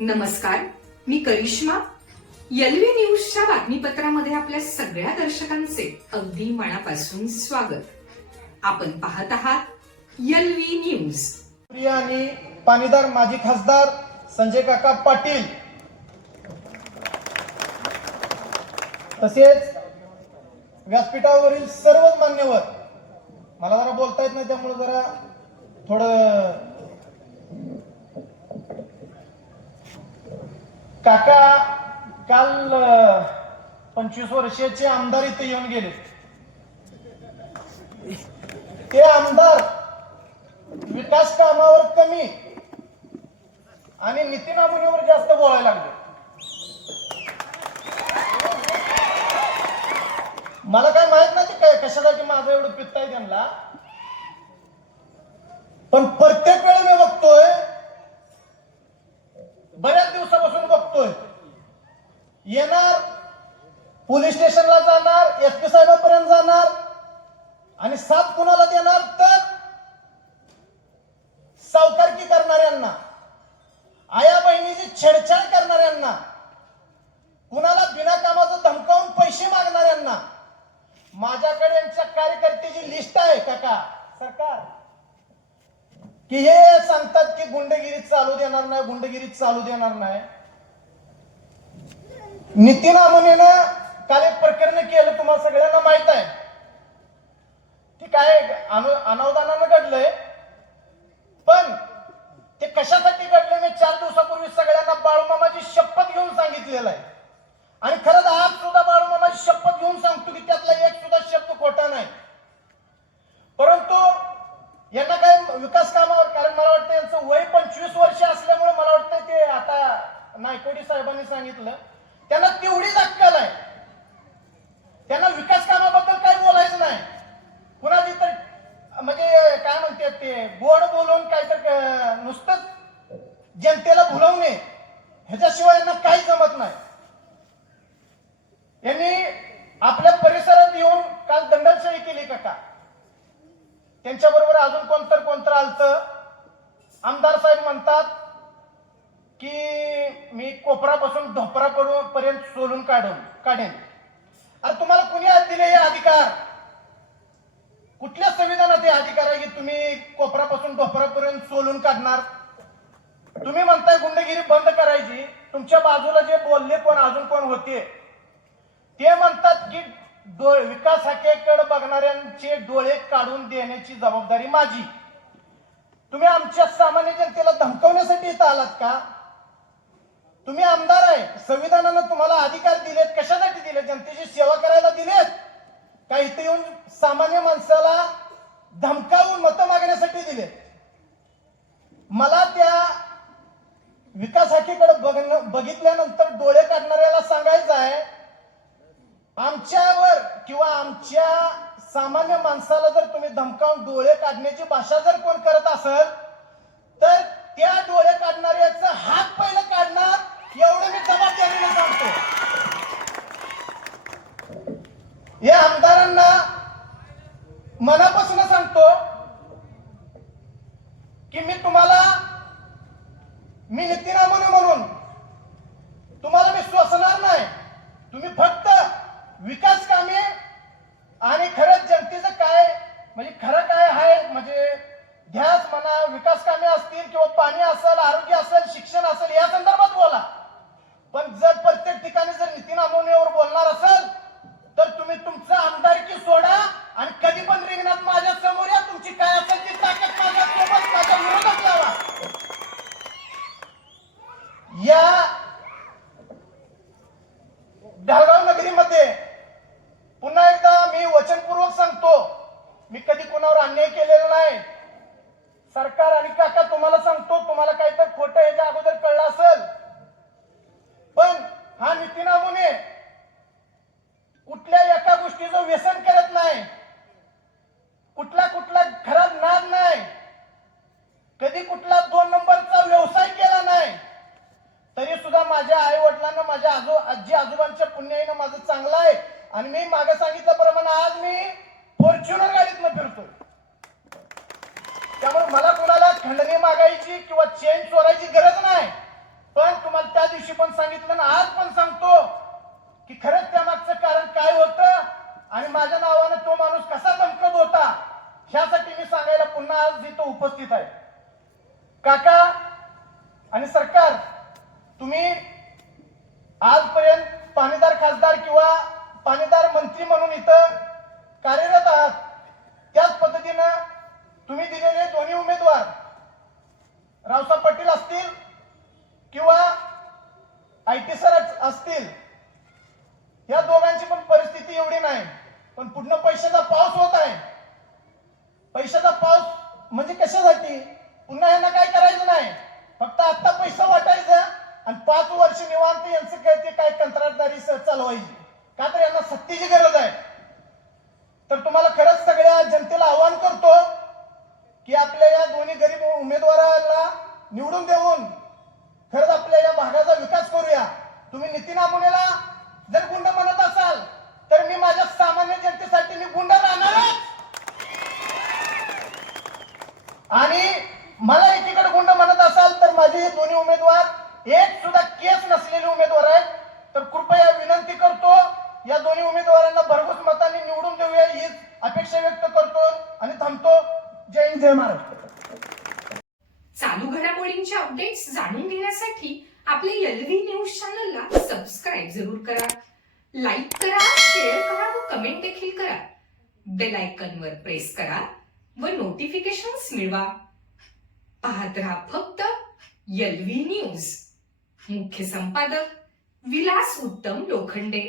नमस्कार, मी करिश्मा. एलव्ही न्यूजच्या बातमीपत्रामध्ये आपल्या सगळ्या दर्शकांचे अगदी मनापासून स्वागत. आपण पाहत आहात एलव्ही न्यूज. प्रिय आणि पाणीदार माजी खासदार संजय काका पाटील तसेच व्यासपीठावरील सर्वच मान्यवर. मला जरा बोलता येत नाही त्यामुळे जरा थोडं काका काल 25 वर्षाचे आमदार इथे येऊन गेले. ते आमदार विकास कामावर कमी आणि नितीन आमुनेवर जास्त बोलायला लागले. मला काय माहित नाही काय कशासाठी माझं एवढं पित्त आहे त्यांना, पण प्रत्येक वेळी मी बघतोय, बऱ्याच दिवसापासून बघतोय, येणार पोलीस स्टेशनला जाणार, एसपी साहेबांपर्यंत जाणार आणि साथ कुणाला देणार तर सावकारकी करणाऱ्यांना, आया बहिणीची छेडछाड करणाऱ्यांना, कुणाला बिना कामाचं धमकावून पैसे मागणाऱ्यांना. माझ्याकडे यांच्या कार्यकर्त्याची लिस्ट आहे काका सरकार, की हे सांगतात की गुंडगिरी चालू देणार नाही, गुंडगिरी चालू देणार नाही. नितीन आमुनेनं काल एक प्रकरण केलं, तुम्हाला सगळ्यांना माहित आहे. ते काय अनावधानानं घडलंय, पण ते कशासाठी घडले मी 4 दिवसापूर्वी सगळ्यांना बाळूमामाची शपथ घेऊन सांगितलेलं आहे. आणि खरंच आज सुद्धा बाळूमामाची शपथ घेऊन सांगतो की त्यातला एक सुद्धा शब्द खोटा नाही. परंतु यांना काय विकास कामावर, कारण मला वाटतं यांचं वय 25 वर्ष असल्यामुळे मला वाटतं ते आता नायकोडी साहेबांनी सांगितलं त्यांना तेवढीच अक्कल आहे. त्यांना विकास कामाबद्दल काही बोलायचं नाही. कुणाची तर म्हणजे काय म्हणतात ते गोड बोलून काय तर नुसतंच जनतेला भुलवणे ह्याच्याशिवाय यांना काही जमत नाही. यांनी आपल्या परिसरात येऊन काल दंडलशाही केली काका. त्यांच्याबरोबर अजून कोणतर आलतं. आमदार साहेब म्हणतात की मी कोपरापासून ढोपरापर्यंत सोलून काढेन. अरे तुम्हाला कुणी दिले हे अधिकार? कुठल्या संविधानात हे अधिकार आहे की तुम्ही कोपरापासून ढोपरापर्यंत सोलून काढणार? तुम्ही म्हणताय गुंडगिरी बंद करायची. तुमच्या बाजूला जे बोलले कोण अजून कोण होते ते म्हणतात की विकास हाकेकडे बघणाऱ्यांचे डोळे काढून देण्याची जबाबदारी माझी. तुम्ही आमच्या सामान्य जनतेला धमकवण्यासाठी इथं आलात का? तुम्ही आमदार आहे, संविधानानं तुम्हाला अधिकार दिलेत, कशासाठी दिले? जनतेची सेवा करायला दिलेत का इथे येऊन सामान्य माणसाला धमकावून मतं मागण्यासाठी दिलेत? मला त्या विकास हाकेकडे बघितल्यानंतर डोळे काढणाऱ्याला सांगायचं आहे, आमच्यावर किंवा आमच्या सामान्य माणसाला जर तुम्ही धमकावून डोळे काढण्याची भाषा जर कोण करत असेल तर त्या डोळे काढणाऱ्याचा हात पहिलं काढणार, एवढं मी जबाबदारीने सांगतो. या आमदारांना मनापासून सांगतो की मी नितीन आमुने म्हणून तुम्हाला मी सोसणार नाही. तुम्ही फक्त विकास कामे आणि खरंच जनतेचं काय म्हणजे खरं काय आहे म्हणजे ध्यास म्हणा, विकास कामे असतील किंवा पाणी असेल, आरोग्य असेल, शिक्षण असेल, या संदर्भात बोला. पण जर प्रत्येक ठिकाणी जर नितीन आमुनेवर बोलणार असेल तर तुम्ही तुमचं आमदारकी सोडा आणि कधी पण रिंगणात माझ्या समोर या. तुमची काय असेल ती ताकद माझ्यासोबत माझ्या विरोधात लावा. या ढालगाव नगरीमध्ये पुन्हा एकदा मी वचनपूर्वक सांगतो, मी कधी कोणावर अन्याय केलेला नाही. सरकार आणि काका तुम्हाला सांगतो, तुम्हाला काहीतरी खोटं ह्याच्या अगोदर कळलं असेल, पण हा नितीन आमुने कुठल्या एका गोष्टीचं व्यसन करत नाही, कुठला खराब नाद नाही, कधी कुठला 2 नंबरचा व्यवसाय केला नाही. तरी सुद्धा माझ्या आई वडिलांना, माझ्या आजी आजोबांच्या पुण्याईनं माझं चांगलं आहे. आणि मी मागे सांगितल्याप्रमाणे आज मी फॉर्च्युनर गाडीतनं फिरतोय. त्यामुळे मला कोणाला खंडणी मागायची किंवा चेन चोरायची गरज नाही. पण तुम्हाला दिवशी पण सांगितलं ना आज पण सांगतो की खरंच त्या मागचं कारण काय होतं आणि माझ्या नावाने तो माणूस कसा धमकत होता ह्यासाठी मी सांगायला पुन्हा आज इथं उपस्थित आहे. काका आणि सरकार, तुम्ही आजपर्यंत पाणीदार खासदार किंवा पाणीदार मंत्री म्हणून इथं कार्यरत आहात. त्याच पद्धतीनं तुम्ही दिलेले दोन्ही उमेदवार रावसाहेब पाटील असतील किंवा IT सर असतील, या दोघांची पण परिस्थिती एवढी नाही. पण पुढनं पैशाचा पाऊस होत आहे. पैशाचा पाऊस म्हणजे कशासाठी? पुन्हा यांना काय करायचं नाही, फक्त आता पैसा वाटायचा आणि 5 वर्ष निवांत यांचं काय काय कंत्राटदारी चालवायची. का तर यांना सत्तेची गरज आहे. तर तुम्हाला खरंच सगळ्या जनतेला आवाहन करतो की आपल्या या दोन्ही गरीब उमेदवाराला निवडून देऊन खरंच आपल्या या भागाचा विकास करूया. तुम्ही नितीन आमुनेला जर गुंड म्हणत असाल तर मी माझ्या सामान्य जनतेसाठी मी गुंड राहणारच. आणि मला एकीकडे गुंड म्हणत असाल तर माझे हे दोन्ही उमेदवार एक सुद्धा केस नसलेले उमेदवार आहेत. तर कृपया विनंती करतो या दोन्ही उमेदवारांना भरघोस मतांनी निवडून देऊया हीच अपेक्षा व्यक्त करतो आणि थांबतो. जय हिंद, जय महाराष्ट्र. चालू घडामोडींचे अपडेट्स जाणून घेण्यासाठी आपल्या LV न्यूज चॅनलला सबस्क्राईब जरूर करा, लाईक करा, शेअर करा व कमेंट देखील करा. बेल आयकॉनवर प्रेस करा व नोटिफिकेशन्स मिळवा. पाहत रहा फक्त LV न्यूज. मुख्य संपादक विलास उत्तम लोखंडे.